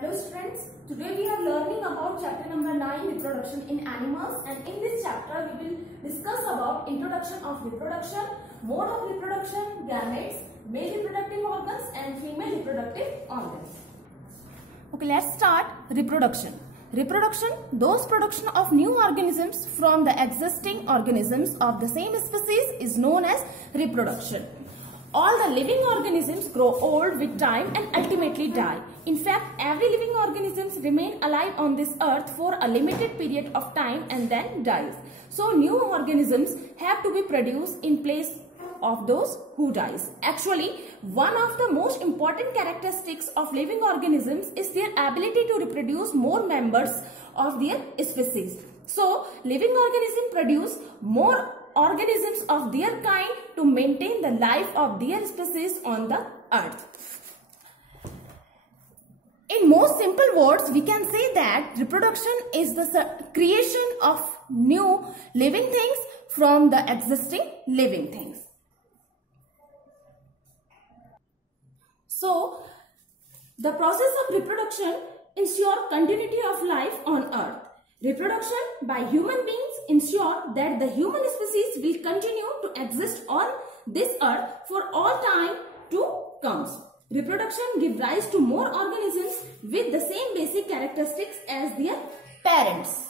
Hello students, today we are learning about chapter number 9, reproduction in animals, and in this chapter we will discuss about introduction of reproduction, mode of reproduction, gametes, male reproductive organs and female reproductive organs. Okay, let's start reproduction. Reproduction, those production of new organisms from the existing organisms of the same species is known as reproduction. All the living organisms grow old with time and ultimately die. In fact, every living organism remains alive on this earth for a limited period of time and then dies. So, new organisms have to be produced in place of those who dies. Actually, one of the most important characteristics of living organisms is their ability to reproduce more members of their species. So, living organisms produce more organisms of their kind to maintain the life of their species on the earth. In most simple words, we can say that reproduction is the creation of new living things from the existing living things. So, the process of reproduction ensures continuity of life on earth. Reproduction by human beings ensure that the human species will continue to exist on this earth for all time to come. Reproduction gives rise to more organisms with the same basic characteristics as their parents.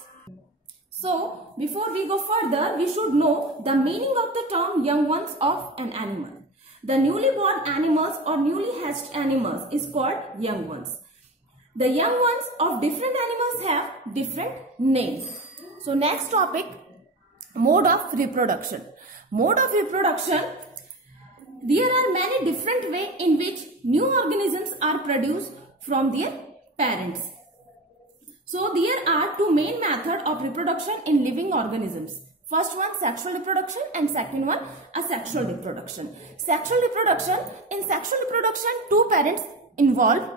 So, before we go further, we should know the meaning of the term young ones of an animal. The newly born animals or newly hatched animals is called young ones. The young ones of different animals have different names. So next topic, mode of reproduction. Mode of reproduction, there are many different ways in which new organisms are produced from their parents. So there are two main methods of reproduction in living organisms. First one, sexual reproduction, and second one, asexual reproduction. Sexual reproduction, in sexual reproduction, two parents involve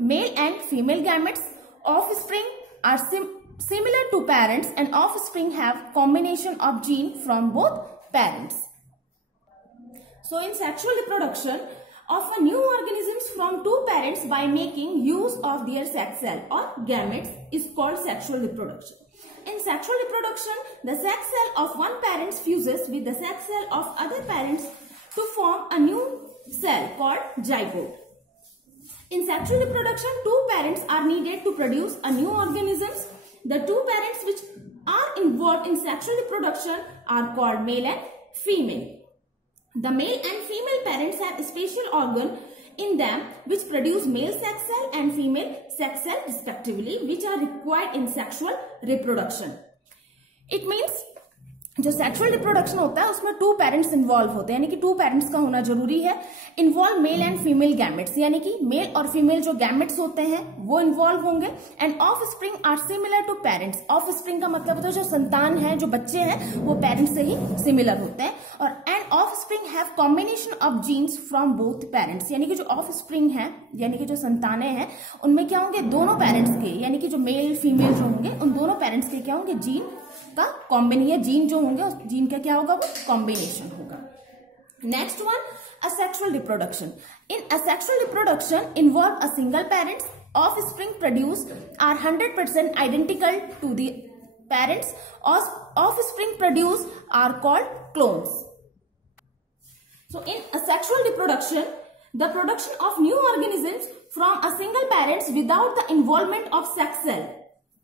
male and female gametes. Offspring are similar to parents, and offspring have combination of genes from both parents. So in sexual reproduction of a new organisms from two parents by making use of their sex cell or gametes is called sexual reproduction. In sexual reproduction, the sex cell of one parent fuses with the sex cell of other parents to form a new cell called zygote. In sexual reproduction, two parents are needed to produce a new organisms. The two parents which are involved in sexual reproduction are called male and female. The male and female parents have a special organ in them which produce male sex cell and female sex cell respectively, which are required in sexual reproduction. It means जो sexual reproduction होता है उसमें to parents involve होते हैं, यानी कि to parents का होना जरूरी है. Involve male and female gametes, यानी कि मेल और फीमेल जो गैमेट्स होते हैं वो इन्वॉल्व होंगे. And offspring are similar to parents. Offspring का मतलब होता है जो संतान है, जो बच्चे हैं, वो पेरेंट्स से ही सिमिलर होते हैं. और and offspring have combination of genes from both parents, यानी कि जो ऑफ स्प्रिंग है, यानी कि जो संतानें हैं, उनमें क्या होंगे, दोनों पेरेंट्स के, यानी कि जो मेल फीमेल जो होंगे उन दोनों पेरेंट्स के क्या होंगे, जीन का कॉम्बिनेशन, जीन जो होंगे उस जीन का क्या होगा, वो कॉम्बिनेशन होगा. Next one, asexual reproduction. In asexual reproduction involve a single parents. Offspring produced are 100% identical to the parents. Offspring produced are called clones. So in asexual reproduction, the production of new organisms from a single parents without the involvement of sex cell,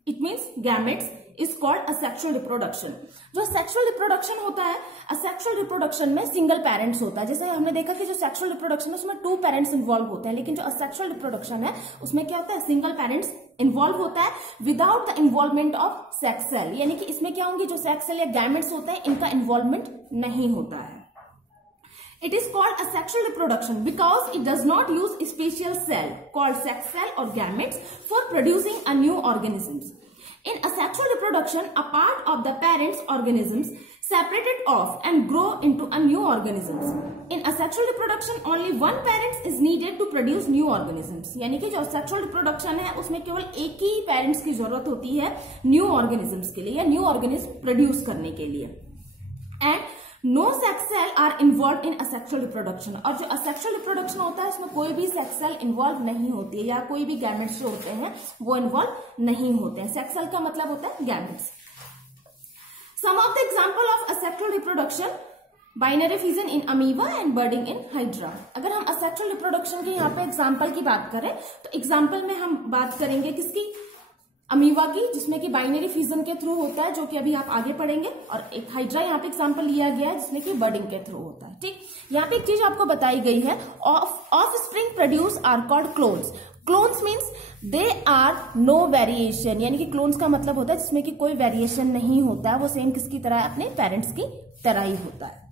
it means gametes, is called asexual reproduction. जो sexual reproduction होता है, asexual reproduction में single parents होता है. जैसे हमने देखा कि जो सेक्सुअल रिप्रोडक्शन है उसमें टू पेरेंट्स इन्वॉल्व होते हैं, लेकिन जो असेक्सुअल रिप्रोडक्शन है उसमें क्या होता है, सिंगल पेरेंट्स इन्वॉल्व होता है without the involvement of sex cell, यानी कि इसमें क्या होंगे, जो सेक्स सेल या गैमेट्स होते हैं इनका इन्वॉल्वमेंट नहीं होता है. It is called asexual reproduction because it does not use a special cell called sex cell or gametes for producing a new organisms. In asexual reproduction, a part of the parent's organisms separated off and grow into a new organisms. In asexual reproduction, only one parent is needed to produce new organisms. यानी कि जो asexual reproduction है उसमें केवल एक ही parents की जरूरत होती है new organisms के लिए या new organism produce करने के लिए. And no sex cell are involve in asexual reproduction, और जो असेक्सुअल रिप्रोडक्शन होता है उसमें कोई भी सेक्स सेल इन्वॉल्व नहीं होती है, या कोई भी गैमेट्स जो होते हैं वो इन्वॉल्व नहीं होते हैं। सेक्स सेल का मतलब होता है gametes. Some of the example of asexual reproduction, binary fission in amoeba and budding in hydra. अगर हम असेक्सुअल रिप्रोडक्शन के यहाँ पे एग्जाम्पल की बात करें तो एग्जाम्पल में हम बात करेंगे किसकी, अमीबा की, जिसमें कि बाइनरी फिजन के थ्रू होता है, जो कि अभी आप आगे पढ़ेंगे, और एक हाइड्रा यहाँ पे एग्जांपल लिया गया है जिसमें कि बर्डिंग के थ्रू होता है। ठीक, यहाँ पे एक चीज आपको बताई गई है, offspring produce are called clones. Clones means they are no variation, यानी कि क्लोन्स का मतलब होता है जिसमें कि कोई वेरिएशन नहीं होता है, वो सेम किसकी तरह है, अपने पेरेंट्स की तरह ही होता है।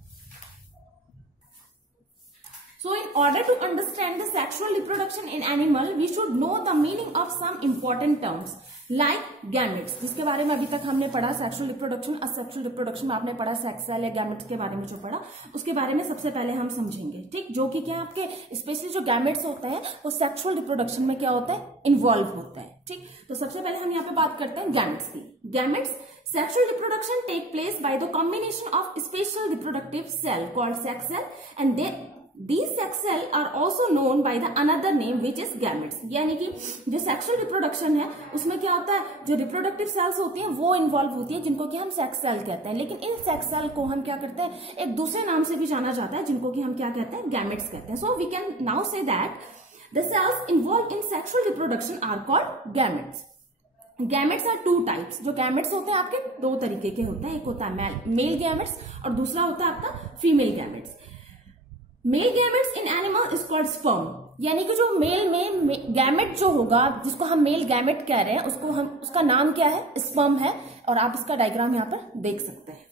So in order to understand the sexual reproduction in animal, we should know the meaning of some important terms like gametes, जिसके बारे में अभी तक हमने पढ़ा। सेक्सुअल रिप्रोडक्शन, असेक्सुअल रिप्रोडक्शन में आपने पढ़ा सेक्स सेल या गैमेट्स के बारे में जो पढ़ा, उसके बारे में सबसे पहले हम समझेंगे। ठीक, जो कि क्या आपके स्पेशली जो गैमेट्स होते हैं वो सेक्सुअल रिप्रोडक्शन में क्या होता है, इन्वॉल्व होता है। ठीक, तो सबसे पहले हम यहाँ पे बात करते हैं गैमेट्स की। Gametes, sexual reproduction take place by the combination of special reproductive cell called sex cell, and these sex cell are also known by the another name which is gametes। यानी कि जो सेक्सुअल रिप्रोडक्शन है उसमें क्या होता है, जो reproductive cells होती हैं वो इन्वॉल्व होती है, जिनको कि हम सेक्स सेल कहते हैं। लेकिन इन सेक्स सेल को हम क्या करते हैं, एक दूसरे नाम से भी जाना जाता है, जिनको कि हम क्या कहते हैं, गैमेट्स कहते हैं। So we can now say that the cells involve in sexual reproduction are called gametes. Gametes are two types. जो गैमेट्स होते हैं आपके दो तरीके के होते हैं, एक होता है मेल गैमेट्स और दूसरा होता है आपका female gametes. Male gametes in animal is called sperm, यानी कि जो मेल में गैमेट जो होगा, जिसको हम मेल गैमेट कह रहे हैं, उसका नाम क्या है, स्पर्म है, और आप इसका डायग्राम यहाँ पर देख सकते हैं।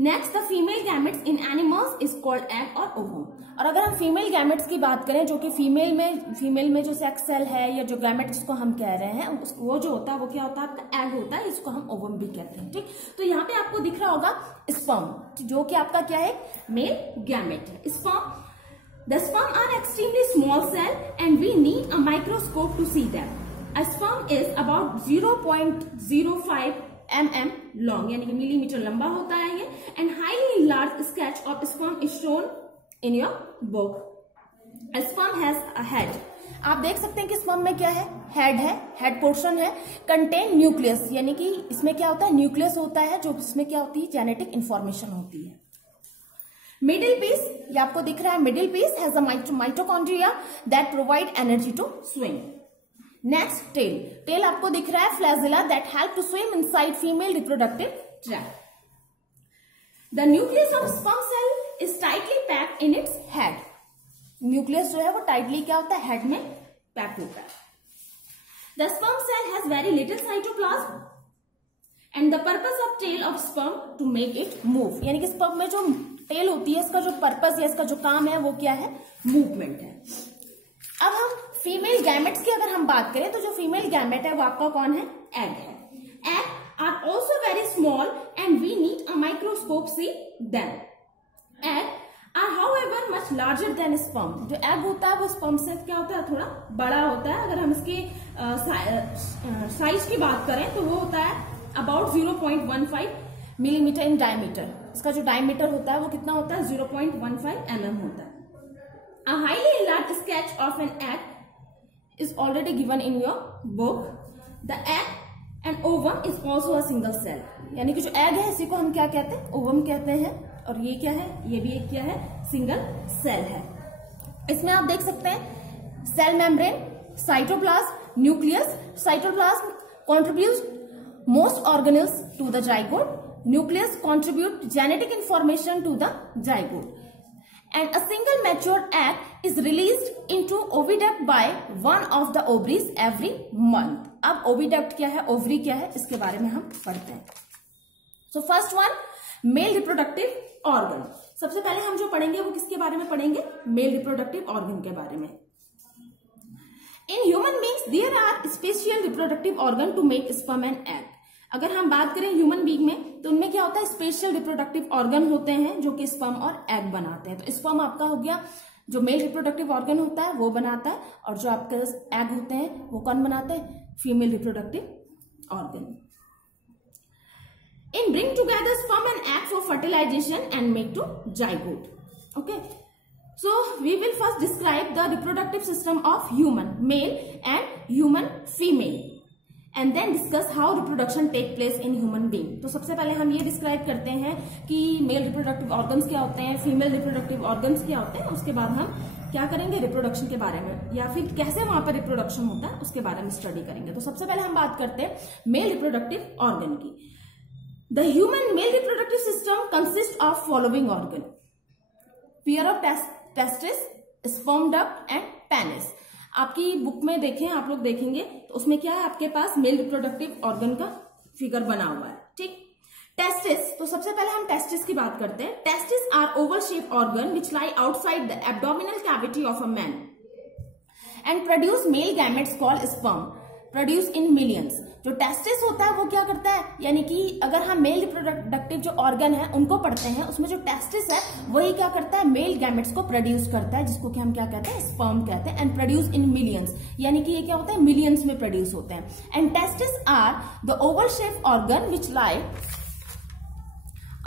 Next, the female gametes in animals is called egg और ओवम। और अगर हम फीमेल गैमेट्स की बात करें, जो कि फीमेल में जो सेक्स सेल है या जो गैमेट जिसको हम कह रहे हैं, वो जो होता है वो क्या होता है, आपका एग होता है, इसको हम ओवम भी कहते हैं। ठीक, तो यहाँ पे आपको दिख रहा होगा स्पर्म, जो कि आपका क्या है, मेल गैमेट है। Sperm, the sperm are extremely small cell and we need a microscope to see them. A sperm is about 0.05 mm long, यानी कि मिलीमीटर लंबा होता है ये, and highly large sketch of sperm is shown in your book. A sperm has a head. आप देख सकते हैं कि स्पर्म में क्या है, हेड है, हेड पोर्शन है, कंटेन न्यूक्लियस, यानी कि इसमें क्या होता है, न्यूक्लियस होता है, जो इसमें क्या होती है, जेनेटिक इंफॉर्मेशन होती है। मिडिल पीस, ये आपको दिख रहा है, middle piece has a mitochondria that provide energy to swim. Next, tail, tail आपको दिख रहा है, flagella that help to swim inside female reproductive tract. The nucleus of sperm cell is tightly packed in its head. Nucleus जो है वो tightly क्या होता है, हेड में पैक होता है। The sperm cell has very little cytoplasm and the purpose of tail of sperm to make it move, यानी कि स्पर्म में जो टेल होती है, इसका जो पर्पस है, इसका जो काम है, वो क्या है, मूवमेंट है। अब हम फीमेल गैमेट्स की अगर हम बात करें, तो जो फीमेल गैमेट है वो आपका कौन है, एग है। Egg are also very small and we need a microscope see them. Egg are however much larger than sperm. जो एग होता है वो स्पर्म से क्या होता है, थोड़ा बड़ा होता है। अगर हम इसके साइज की बात करें तो वो होता है अबाउट 0.15 मिलीमीटर इन डायमीटर। इसका जो डायमीटर होता है वो कितना होता है, 0.15 mm होता है। A highly enlarged sketch of an egg is already given in your book. The egg and ovum is also a single cell. यानी कि जो एग है इसी को हम क्या कहते हैं, ओवम कहते हैं, और ये क्या है, ये भी एक क्या है, सिंगल सेल है। इसमें आप देख सकते हैं cell membrane, cytoplasm, nucleus. Cytoplasm contributes most organelles to the zygote. Nucleus contribute genetic information to the zygote. And a single mature egg is released into oviduct by one of the ovaries every month. अब oviduct क्या है, ovary क्या है, इसके बारे में हम पढ़ते हैं। So first one, male reproductive organ. सबसे पहले हम जो पढ़ेंगे वो किसके बारे में पढ़ेंगे, male reproductive organ के बारे में। In human beings there are special reproductive organ to make sperm and egg. अगर हम बात करें ह्यूमन बीइंग में, तो उनमें क्या होता है, स्पेशल रिप्रोडक्टिव ऑर्गन होते हैं जो कि स्पर्म और एग बनाते हैं। तो स्पर्म आपका हो गया, जो मेल रिप्रोडक्टिव ऑर्गन होता है वो बनाता है, और जो आपके एग होते हैं वो कौन बनाते हैं, female reproductive organ. in bring together sperm and egg for fertilization and make to zygote. Okay. So we will first describe the reproductive system of human male and human female and then discuss how reproduction take place in human being. तो सबसे पहले हम ये describe करते हैं कि male reproductive organs क्या होते हैं, फीमेल रिप्रोडक्टिव ऑर्गन्स क्या होते हैं, उसके बाद हम क्या करेंगे रिप्रोडक्शन के बारे में या फिर कैसे वहां पर रिप्रोडक्शन होता है उसके बारे में स्टडी करेंगे. तो सबसे पहले हम बात करते हैं मेल रिप्रोडक्टिव ऑर्गन की. The human male reproductive system consist of following organ: pair of testis, sperm duct and penis. आपकी बुक में देखें, आप लोग देखेंगे तो उसमें क्या है, आपके पास मेल रिप्रोडक्टिव ऑर्गन का फिगर बना हुआ है. ठीक. टेस्टिस, तो सबसे पहले हम टेस्टिस की बात करते हैं. Testis are oval shape organ which lie outside the abdominal cavity of a man and produce male gametes called sperm produce in millions. जो टेस्टिस होता है वो क्या करता है, यानी कि अगर हम मेल रिप्रोडक्टिव जो ऑर्गन है उनको पढ़ते हैं, उसमें जो टेस्टिस है वही क्या करता है, मेल गैमेट्स को प्रोड्यूस करता है, जिसको कि हम क्या कहते हैं, स्पर्म कहते हैं. एंड प्रोड्यूस इन मिलियंस, यानी कि ये क्या होता है, मिलियंस में प्रोड्यूस होते हैं. And testis are the oval shape organ which lie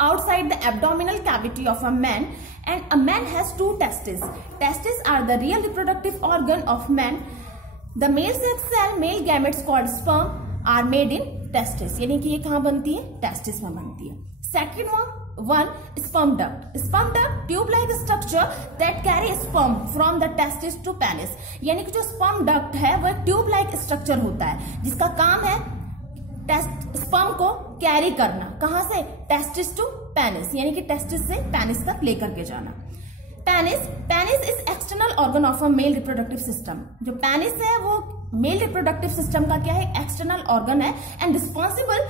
outside the abdominal cavity of a man, and a man has two testes. Testes are the real reproductive organ of man. The male sex cell, male gametes called sperm are made in testes. यानी कि ये कहाँ बनती है, testis में बनती है. Second one sperm duct. Sperm duct tube-like structure that carry sperm from the testis to penis. यानी कि जो sperm duct है वो एक tube-like structure होता है जिसका काम है स्पर्म को कैरी करना. कहां से, टेस्टिस टू पेनिस, यानी कि टेस्टिस से पेनिस तक लेकर के जाना. Penis is external organ of a male reproductive system. जो पेनिस है वो मेल रिप्रोडक्टिव सिस्टम का क्या है, एक्सटर्नल ऑर्गन है and responsible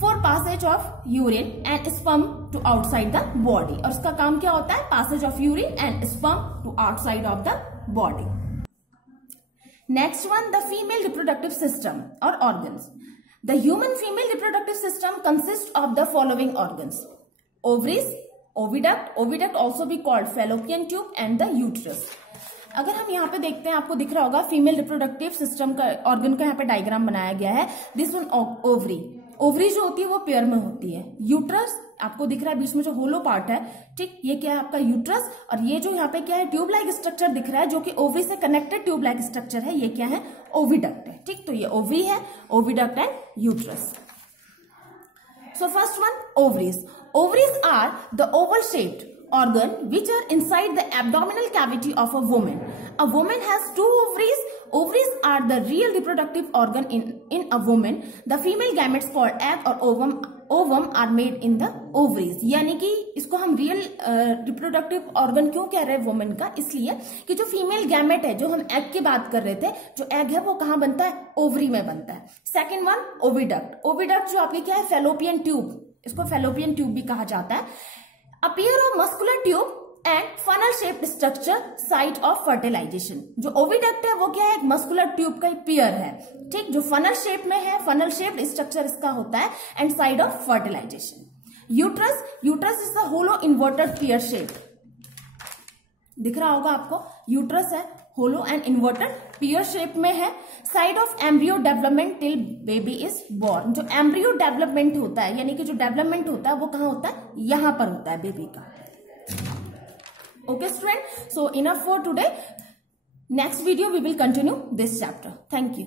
for passage of urine and sperm to outside the body. और उसका काम क्या होता है, passage of urine and sperm to outside of the body. Next one, the female reproductive system और organs. The human female reproductive system consists of the following organs: ovaries, oviduct also be called fallopian tube, and the uterus. अगर हम यहाँ पे देखते हैं, आपको दिख रहा होगा फीमेल रिप्रोडक्टिव सिस्टम का ऑर्गन का यहाँ पे डायग्राम बनाया गया है. दिस वन ओवरी जो होती है वो पेयर में होती है. यूट्रस आपको दिख रहा है बीच में जो होलो पार्ट है, ठीक, ये क्या है आपका यूट्रस. और ये जो यहाँ पे क्या है, ट्यूब लाइक स्ट्रक्चर दिख रहा है जो कि ओवरी से कनेक्टेड ट्यूब लाइक स्ट्रक्चर है, ये क्या है, ओविडक्ट है. ठीक, तो ये ओवरी है, oviduct and uterus. So first one, ovaries. Ovaries are the oval shaped organ which are inside the abdominal cavity of a woman. A woman has two ovaries. Ovaries are the real reproductive organ in a woman. The female gametes called egg or ovum are made in the ovaries. यानी कि इसको हम real reproductive organ क्यों कह रहे हैं women का, इसलिए कि जो फीमेल गैमेट है, जो हम एग की बात कर रहे थे, जो एग है वो कहाँ बनता है, ओवरी में बनता है. Second one, oviduct. ओविडक्ट जो आपकी क्या है, फेलोपियन ट्यूब, इसको फेलोपियन ट्यूब भी कहा जाता है. Appear of muscular tube and funnel shaped structure site of fertilisation. जो ओविडक्ट है वो क्या है, एक मस्कुलर ट्यूब का पेयर है, ठीक, जो फनल शेप में है, फनल शेप्ड स्ट्रक्चर इसका होता है and side of fertilisation. Uterus is the hollow inverted pear shape. दिख रहा होगा आपको, यूट्रस है, hollow and inverted pear shape में है. Side of embryo development till baby is born. जो एम्ब्रियो डेवलपमेंट होता है, यानी कि जो डेवलपमेंट होता है वो कहाँ होता है, यहां पर होता है बेबी का. Okay student, so enough for today. Next video we will continue this chapter. Thank you.